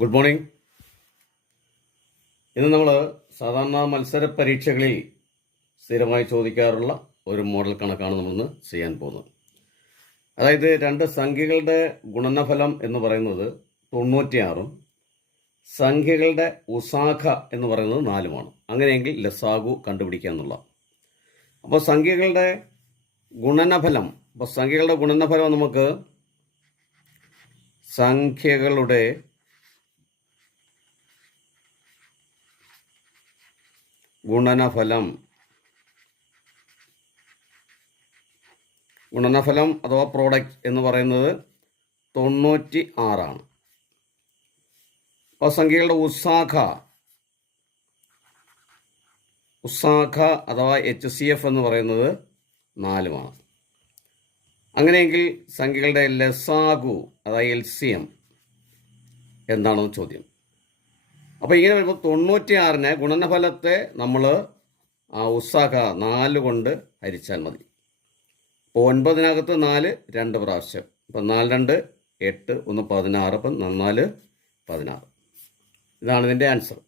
Good morning. ഇന്ന് നമ്മൾ സാധാരണ മത്സര പരീക്ഷകളിൽ സ്ഥിരമായി ചോദിക്കാറുള്ള ഒരു മോഡൽ കണക്കാണ് നമ്മളിന്ന് ചെയ്യാൻ പോകുന്നത്. അതായത് രണ്ട് സംഖ്യകളുടെ ഗുണനഫലം എന്ന് പറയുന്നത് 96ഉം സംഖ്യകളുടെ ഉസാഖ എന്ന് പറയുന്നത് 4ഉമാണ്. അങ്ങനെയെങ്കിൽ ലസാഗു കണ്ടുപിടിക്കുക എന്നുള്ള. അപ്പോൾ സംഖ്യകളുടെ ഗുണനഫലം നമുക്ക് സംഖ്യകളുടെ ഗുണനഫലം അഥവാ പ്രോഡക്റ്റ് എന്ന് പറയുന്നത് 96ആണ്. അപ്പോൾ സംഖ്യകളുടെ ഉസാഖ അഥവാ HCF എന്ന് പറയുന്നത് 4ഉമാണ്. അങ്ങനെയെങ്കിൽ സംഖ്യകളുടെ ലസാഗു അതായത് LCM എന്താണെന്ന് ചോദ്യം. അപ്പോൾ ഇങ്ങനെ വരുമ്പോൾ 96നെ ഗുണനഫലത്തെ നമ്മൾ ഉസാഖ 4 കൊണ്ട് ഹരിച്ചാൽ മതി. അപ്പോൾ 9-നകത്ത് 4 2 പ്രാവശ്യം. അപ്പം 4 2 8 1 16. അപ്പം 4 16. ഇതാണ് ഇതിൻ്റെ ആൻസർ.